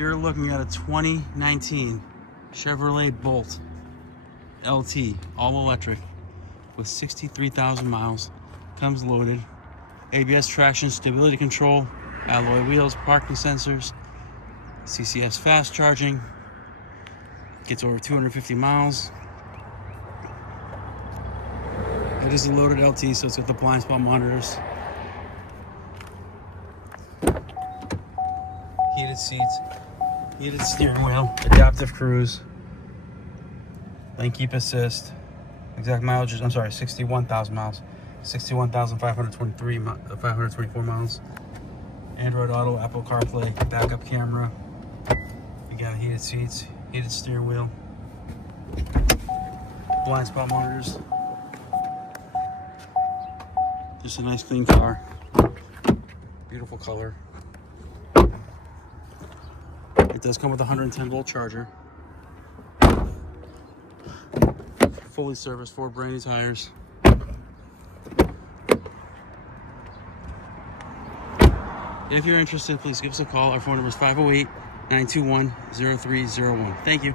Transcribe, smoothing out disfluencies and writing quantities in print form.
You're looking at a 2019 Chevrolet Bolt LT, all electric, with 63,000 miles. Comes loaded. ABS traction, stability control, alloy wheels, parking sensors, CCS fast charging. Gets over 250 miles. It is a loaded LT, so it's got the blind spot monitors, heated seats, heated steering wheel, adaptive cruise, lane keep assist, exact mileage, I'm sorry, 61,000 miles, 61,524 miles, Android Auto, Apple Carplay, backup camera, you got heated seats, heated steering wheel, blind spot monitors. Just a nice clean car, beautiful color. It does come with a 110 volt charger, fully serviced, 4 brand new tires. If you're interested, please give us a call. Our phone number is 508-921-0301. Thank you.